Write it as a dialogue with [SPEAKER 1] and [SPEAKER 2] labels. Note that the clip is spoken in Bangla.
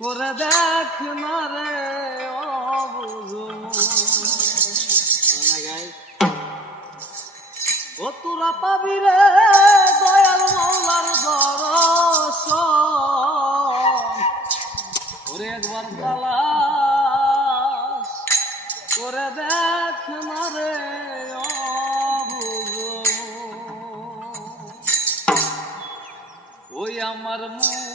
[SPEAKER 1] করে দেখ না রে ও তোরা পাবি রে দয়াল মাওলার দরস ওরে একবার তালাশ করে দেখ না রে ওই আমার মুখ